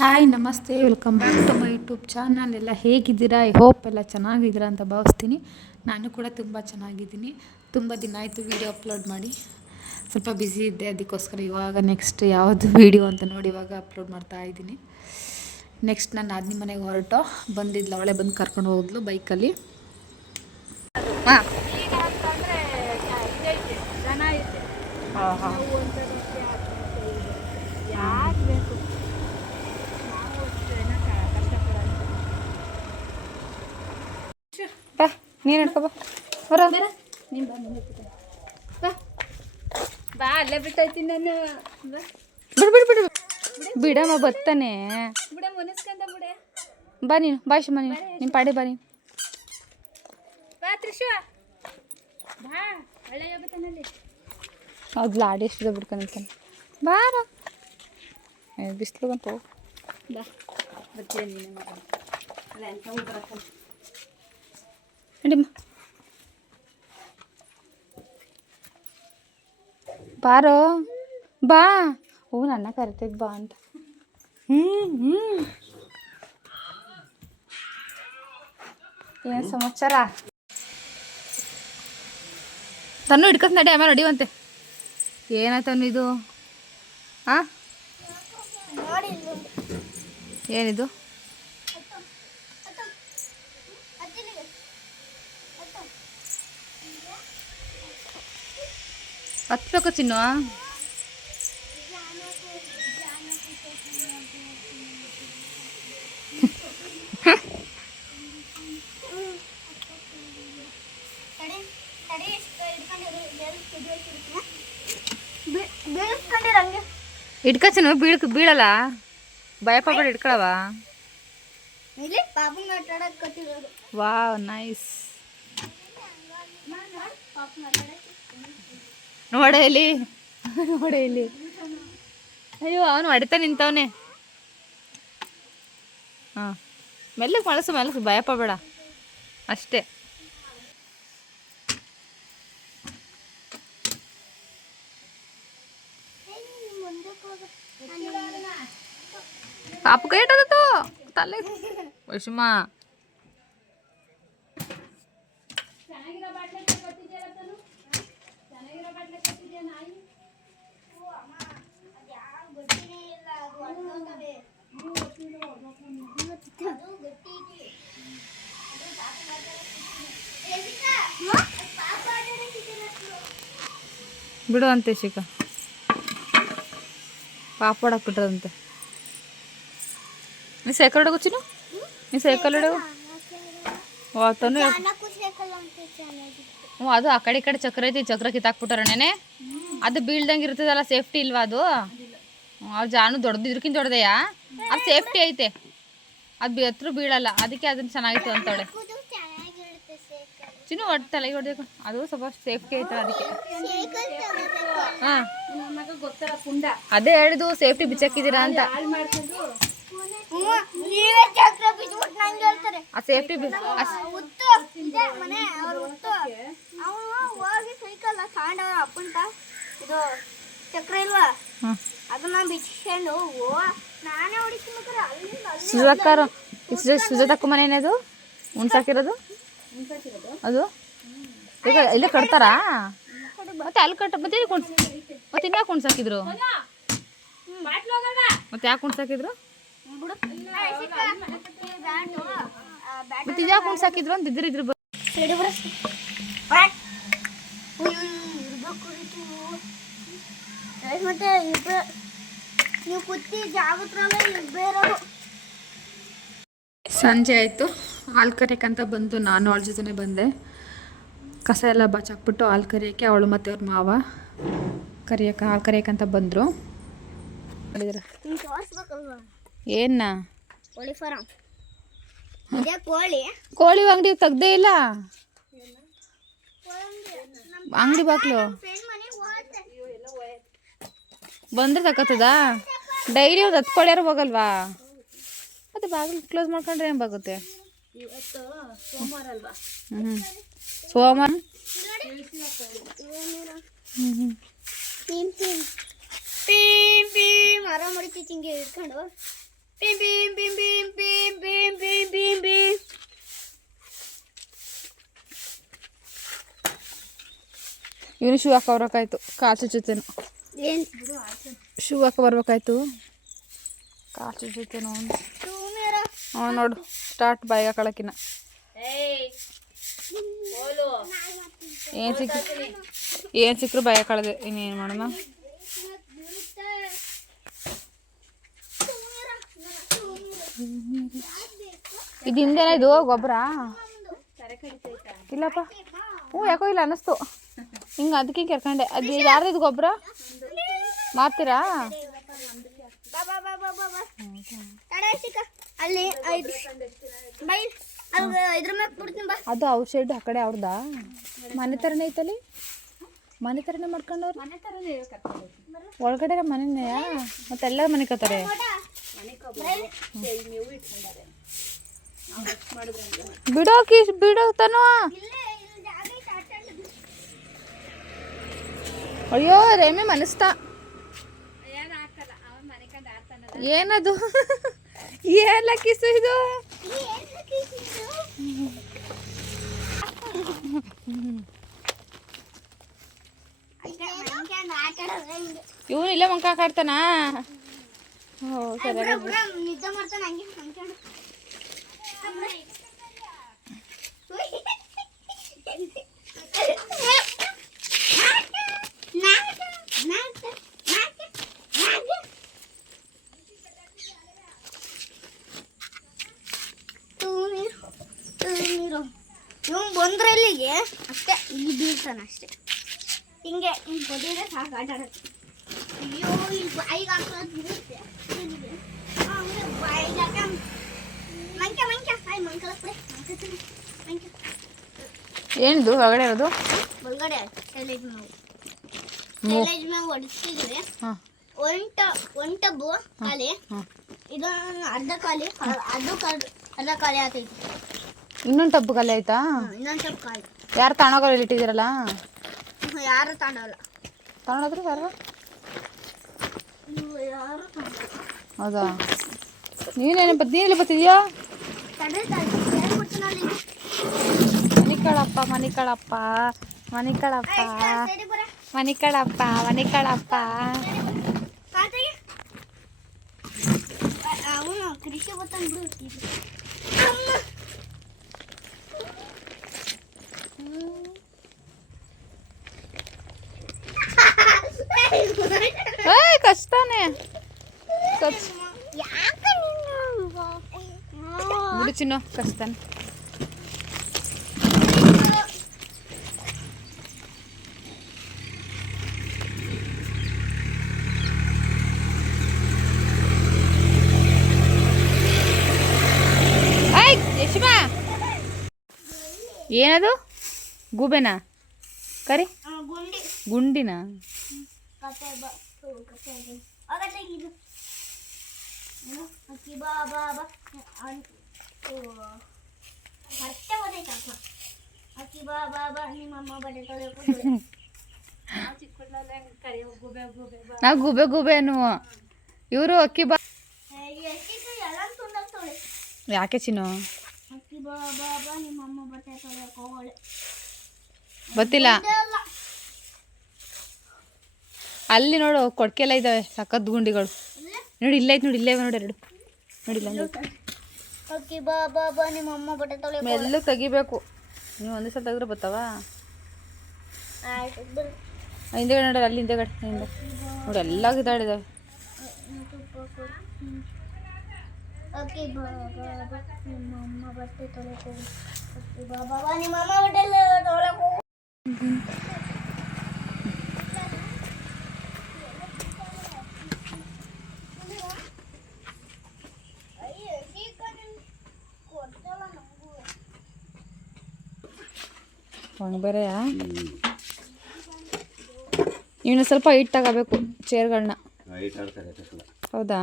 Hi ನಮಸ್ತೆ, welcome back to my YouTube channel. ಎಲ್ಲ ಹೇಗಿದ್ದೀರಾ? ಐ ಹೋಪ್ ಎಲ್ಲ ಚೆನ್ನಾಗಿದ್ದೀರಾ ಅಂತ ಭಾವಿಸ್ತೀನಿ. ನಾನು ಕೂಡ ತುಂಬ ಚೆನ್ನಾಗಿದ್ದೀನಿ. ತುಂಬ ದಿನ ಆಯಿತು ವೀಡಿಯೋ ಅಪ್ಲೋಡ್ ಮಾಡಿ. ಸ್ವಲ್ಪ ಬ್ಯುಸಿ ಇದ್ದೆ, ಅದಕ್ಕೋಸ್ಕರ ಇವಾಗ ನೆಕ್ಸ್ಟ್ ಯಾವುದು ವೀಡಿಯೋ ಅಂತ ನೋಡಿ ಇವಾಗ ಅಪ್ಲೋಡ್ ಮಾಡ್ತಾ ಇದ್ದೀನಿ. ನೆಕ್ಸ್ಟ್ ನಾನು ನಾದಿನಿ ಮನೆಗೆ ಹೊರಟು ಬಂದಿದ್ಲು, ಅವಳೇ ಬಂದು ಕರ್ಕೊಂಡು ಹೋದ್ಲು ಬೈಕಲ್ಲಿ. ಹಾಂ ಹಾಂ ಬಾ, ನೀನು ಹಿಡ್ಕೊ ಬಾ. ಬರ ನೀನು ಬಾ, ಅಲ್ಲೇ ಬಿಟ್ಟೈತಿ ನಾನು. ಬಿಡು ಬಿಡು ಬಿಡು ಬಿಡಮ್ಮ, ಬರ್ತಾನೆ. ಬಾ ನೀನು, ಬಾ ಶಿವ, ನೀನು ಪಾಡಿ ಬಾ. ನೀನು ಬಾ ತ್ರಿಷು, ಬಾ. ಹೌದು, ಲಾಡಿ ಎಷ್ಟು ಬಿಡ್ಕೊಂತಾನೆ. ಬಾರ, ಬಿಸಿಲು ಬಂತು. ಬಾ ನಡಿಮ್ಮ, ಬಾರೋ ಬಾ. ಓ, ನನ್ನ ಕರಿತೈತೆ ಬಾ ಅಂತ. ಏನು ಸಮಾಚಾರ? ತನ್ನು ಹಿಡ್ಕತ್ ನಡಿ, ಆಮೇಲೆ ನಡಿವಂತೆ. ಏನಾಯ್ತನು ಇದು? ಹಾಂ, ಏನಿದು? ಹತ್ಬೇಕು ಚಿನ್ನು. ಹಿಡ್ಕ ಚಿನ್ನು, ಬೀಳಲ್ಲ. ಭಯಪಡ್ಬೇಡ, ಹಿಡ್ಕೊಳವ. Wow, nice. ನೋಡ ಇಲ್ಲಿ, ನೋಡ ಇಲ್ಲಿ. ಅಯ್ಯೋ, ಅವನು ಹೊಡಿತಾ ನಿಂತವನೆ. ಹಾಂ, ಮೆಲ್ಲಗೆ ಮಲಸು, ಭಯಪಡಬೇಡ ಅಷ್ಟೇ. ಪಾಪ ಕೈ ಇಟ್ಟದು ತಲೆ ವೈಷಮ. ಬಿಡು ಅಂತೆ ಶಿಕ, ಪಾಪಡ್ ಹಾಕ್ಬಿಟ್ರಂತೆ. ನೀ ಸೈಕಲ್ ಹೊಡಗು ಚಿನ್ನು, ನೀ ಸೈಕಲ್ ಹೊಡಗು. ತನು ಹ್ಞೂ, ಅದು ಆ ಕಡೆ ಈ ಕಡೆ ಚಕ್ರ ಐತಿ, ಚಕ್ರ ಕಿತ್ತಾಕ್ಬಿಟ್ಟಾರ ನೆನೆ. ಅದು ಬೀಳ್ದಂಗೆ ಇರ್ತದಲ್ಲ, ಸೇಫ್ಟಿ ಇಲ್ವಾ ಅದು? ಅವ್ರು ಜಾನು ದೊಡ್ಡದಿದ್ರಕ್ಕಿಂತ ದೊಡ್ಡದೆಯಾ? ಅದು ಸೇಫ್ಟಿ ಐತೆ, ಅದು ಹತ್ರ ಬೀಳಲ್ಲ, ಅದಕ್ಕೆ ಅದನ್ನು ಚೆನ್ನಾಗಿತ್ತು ಅಂತವಳೆ. ಚಿನ್ನು ಒಟ್ಟು ತಲೆಗೆ ಹೊಡ್ಬೇಕು, ಅದು ಸ್ವಲ್ಪ ಸೇಫ್ಟಿ ಐತಲ್ಲ ಅದಕ್ಕೆ. ಹಾಂ, ಅದೇ ಹೇಳಿದು ಸೇಫ್ಟಿ ಬಿಚ್ಚಾಕಿದ್ದೀರಾ ಅಂತ. ಆ ಸೇಫ್ಟಿ ಚಕ್ರ ಇಲ್ವಾ, ಅದನ್ನ ಬಿಚ್ಕೊಂಡು ನಾನೇ ಸುಜಾತಾರು ಸುಜಾತಕ್ಕ ಮನೇನೇದು ಉಣ್ಸಾಕಿರೋದು ಅದು. ಈಗ ಇಲ್ಲೇ ಕಟ್ತಾರಾ? ಮತ್ತೆ ಅಲ್ಲಿ ಮತ್ತೆ ಇನ್ಯಾಕೆ ಕುಣ್ಸಾಕಿದ್ರು? ಮತ್ತೆ ಯಾಕೆ ಕುಣ್ಸಾಕಿದ್ರು? ಮತ್ತೆ ಇದ್ಯಾಕೆ ಕುಣ್ಸಾಕಿದ್ರು ಅಂತ ಇದ್ರಿದ್ರು. ಮತ್ತೆ ನೀವು ಕುತ್ತಿ ಜಾಗತ್ರಲ್ಲ ಬೇರೆ. ಸಂಜೆ ಆಯಿತು, ಹಾಲು ಕರಿಯಕ್ಕಂತ ಬಂದು ನಾನು ಅವಳ ಜೊತೆ ಬಂದೆ. ಕಸ ಎಲ್ಲ ಬಚಾಕ್ಬಿಟ್ಟು ಹಾಲು ಕರಿಯೋಕ್ಕೆ ಅವಳು ಮತ್ತು ಅವ್ರ ಮಾವ ಹಾಲು ಕರಿಯಕ್ಕಂತ ಬಂದರು. ಏನ ಕೋಳಿ ಫಾರಂ, ಕೋಳಿ ಅಂಗಡಿ ತೆಗ್ದೇ ಇಲ್ಲ, ಅಂಗಡಿ ಬಾಕ್ಲು ಬಂದ್ರೆ ತಗೋತದ. ಡೈಲಿ ಒಂದು 10 ಕೋಳಿಯಾರು ಹೋಗಲ್ವಾ? ಮತ್ತೆ ಬಾಗಿಲು ಕ್ಲೋಸ್ ಮಾಡ್ಕೊಂಡ್ರೆ ಏನು ಬಾಗುತ್ತೆ? ಸೋಮವಾರ ಮರ ಮಡಿತೈತಿ ಹಿಂಗೆ ಇಟ್ಕೊಂಡು Bim, bim, bim, bim, bim, bim, bim, bim, bim. ಇವನು ಶೂ ಹಾಕೋ ಬರ್ಬೇಕಾಯ್ತು, ಕಾಲು ಚುಚ್ಚುತ್ತೇನು. ಏನು ಶೂ ಹಾಕೋ ಬರ್ಬೇಕಾಯ್ತು, ಕಾಲು ಚುಚ್ಚುತ್ತೇನೋ. ಹಾಂ ನೋಡು, ಸ್ಟಾರ್ಟ್ ಬಾಯಿಗೆ ಹಾಕೊಳಕಿನ. ಏನು ಸಿಕ್ಕರು ಬಾಯಿ ಹಾಕೊಳ್ಳೋದೆ, ಇನ್ನೇನು ಮಾಡೋಣ. ಇದು ಹಿಂದೆನ ಇದು ಗೊಬ್ಬರ ಇಲ್ಲಪ್ಪ. ಹ್ಞೂ ಯಾಕೋ ಇಲ್ಲ ಅನ್ನಿಸ್ತು ಹಿಂಗೆ, ಅದಕ್ಕೆ ಕೆರ್ಕೊಂಡೆ. ಅದು ಯಾರ್ದು ಗೊಬ್ಬರ ಮಾರ್ತೀರಾ? ಅಲ್ಲಿ ಇದ್ರ ಮೇಲೆ ಕೊಡ್ತೀನಿ ಬಾ. ಅದು ಔಟ್ ಸೈಡ್ ಆ ಕಡೆ ಅವ್ರದ್ದಾ? ಮನೆ ಥರನೇ ಐತಲ್ಲಿ, ಮನೆ ಥರನೇ ಮಾಡ್ಕೊಂಡವ್ರು. ಒಳಗಡೆ ಮನೆನೆಯಾ? ಮತ್ತೆಲ್ಲ ಮನೆ ಕತ್ತಾರೆ. ಬಿಡೋಕಿ ಬಿಡೋ ತನವ. ಅಯ್ಯೋ ರೇಮಿ ಮನಸ್ತಾ, ಏನದು? ಏನ ಕಿಸು ಇದು? ಇವನು ಇಲ್ಲೇ ಮಂಕ ಕಾಡ್ತಾನ. ಓ ಸರಿಯಾಗಿ ನಿದ್ದೆ ಮಾಡ್ತಾನೆ ಹಂಗೆ ಹಂಗೆ. ಇವ್ ಬಂದ್ರೆ ಇಲ್ಲಿಗೆ ಅಷ್ಟೇ, ಇಲ್ಲಿ ಬೀಳ್ತಾನೆ ಅಷ್ಟೇ. ಹಿಂಗೆ ಹಿಂಗೆ ಬದಿದ್ರೆ ಸಾಕು ಆಟ ಆಡೋದು. ಅಯ್ಯೋ ಇಲ್ಲಿ ಬಾಯಿಗೆ ಹಾಕೋದು ಬಿಡುತ್ತೆ. ಹಂಗೆ ಬಾಯಿಗೆ ಹಾಕ ಮಂಕೆ ಮಂಕೆ ಆಯ್ ಮಂಕಲ ಕಡೆ ಮಂಕೆ. ಏನಿದು ಒಳಗಡೆ ಇರೋದು? ಒಳಗಡೆ ಸೈಲೇಜ್ ಮೇವು ಹೊಡಿತಿದ್ರೆ ಒಂದು ಟಬ್ಬು ಖಾಲಿ, ಇದೊಂದು ಅರ್ಧ ಖಾಲಿ, ಅರ್ಧ ಖಾಲಿ ಆಗ್ತೈತಿ. ಇನ್ನೊಂದು ಟಬ್ಬು ಖಾಲಿ ಆಯ್ತಾ? ಇನ್ನೊಂದು ಟಬ್ಬು ಖಾಲಿ. ಯಾರು ತಗೊಂಡೋಗೋರು ಇಟ್ಟಿದ್ದೀರಲ್ಲ? ಯಾರು ತಗೊಂಡಲ್ಲ. ತಗೊಂಡೋದ್ರು ಯಾರು? ಯಾರು ಹೌದಾ? ನೀನೇನು ನೀನೆಲ್ಲ ಬರ್ತಿದ್ಯಾ? ಮನಿಕಳಪ್ಪ ಮನಿಕಳಪ್ಪ ಮನಿಕಳಪ್ಪ ಮನಿಕಳಪ್ಪ ಮನಿಕಳಪ್ಪ. ಅವನು ಕೃಷಿ ಗೊತ್ತಂದು ಬಿಡು. ಕಷ್ಟನೇ ಬಿಡು ಚಿನ್ನು, ಕಷ್ಟನೇ. ಯಶಮಾ ಏನದು? ಗೂಬೆನಾ? ಕರಿ ಗುಂಡಿನ? ನಾವು ಗೂಬೆ ಗೂಬೆ ಅನ್ನುವ, ಇವರು ಅಕ್ಕಿ ಬಾ. ಯಾಕೆ ಚಿನ್ನು ಗೊತ್ತಿಲ್ಲ? ಅಲ್ಲಿ ನೋಡು ಕೊಡ್ಕೆಲ್ಲ ಇದ್ದಾವೆ ಸಖತ್ ಗುಂಡಿಗಳು. ನೋಡಿ ಇಲ್ಲೇ ಐತೆ, ನೋಡಿ ಇಲ್ಲೇ ನೋಡಿ ಎರಡು, ನೋಡಿಲ್ಲ ಮೆಲ್ಲ ತೆಗಿಬೇಕು. ನೀವು ಒಂದೇ ಸಲ ತೆಗೆದ್ರೆ ಬರ್ತಾವ. ಹಿಂದೆಗಡೆ ನೋಡ್ರಿ, ಅಲ್ಲಿ ಹಿಂದೆಗಡೆ ನೋಡಿ ಎಲ್ಲ ಗಿದಾಡಿದಾವೆ. ಬೇರೆಯಾ? ಇವನು ಸ್ವಲ್ಪ ಹೈಟ್ ತಗೋಬೇಕು ಚೇರ್ಗಳನ್ನ. ಹೌದಾ?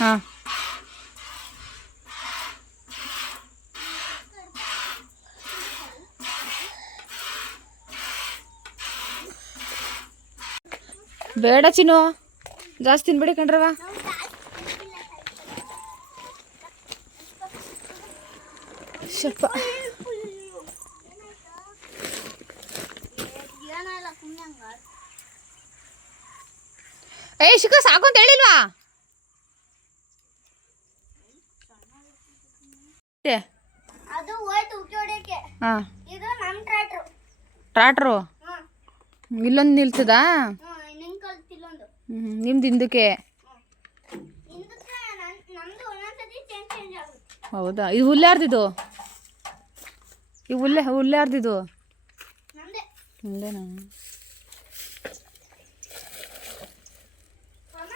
ಹಾಂ ಬೇಡ ಚಿನ್ನು, ಜಾಸ್ತಿ ತಿನ್ಬೇಡಿ ಕಣ್ರವ. ಸ್ವಲ್ಪ ಏಯ್ ಶಿಖ ಸಾಕು ಅಂತ ಹೇಳಿಲ್ವಾ? ಅದು ಹೋಯ್ತು ಉಕ್ಕಿ ಹೊಡಿಯಕ್ಕೆ. ಹಾಂ, ಇದು ನಮ್ಮ ಟ್ರ್ಯಾಕ್ಟ್ರು. ಟ್ರಾಟ್ರು ಹಾಂ ಇಲ್ಲೊಂದು ನಿಲ್ತದಾ? ನಿನ್ ಕಲ್ತಿಲ್ಲೊಂದು. ನಿಮ್ದು ಹಿಂದಕ್ಕೆ. ಹಿಂದಕ್ಕೆ ನಮ್ದು ಒಂದೊಂದ್ಸತಿ ಚೇಂಜ್ ಆಗುತ್ತೆ. ಹೌದಾ? ಇದು ಹುಲ್ಲಾರ್ದಿದ್ದು? ಈ ಹುಲ್ಲಾರ್ದಿದ್ದು ನಮ್ದೇ. ನಿಮ್ದೇನಾ? ಅಮ್ಮ,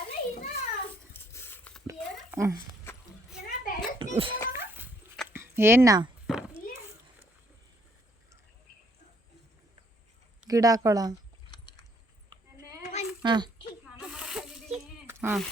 ಅಲ್ಲೇ ಇದು ಹ್ಞೂ. ಏನೋ ಬೆಳೆಸ್ತಿದ್ಯಲ್ಲಮ್ಮ? ಏನ ಇಲ್ಲಿ ಗಿಡ ಹಾಕೋಳ? ಹಾಂ ಹಾಂ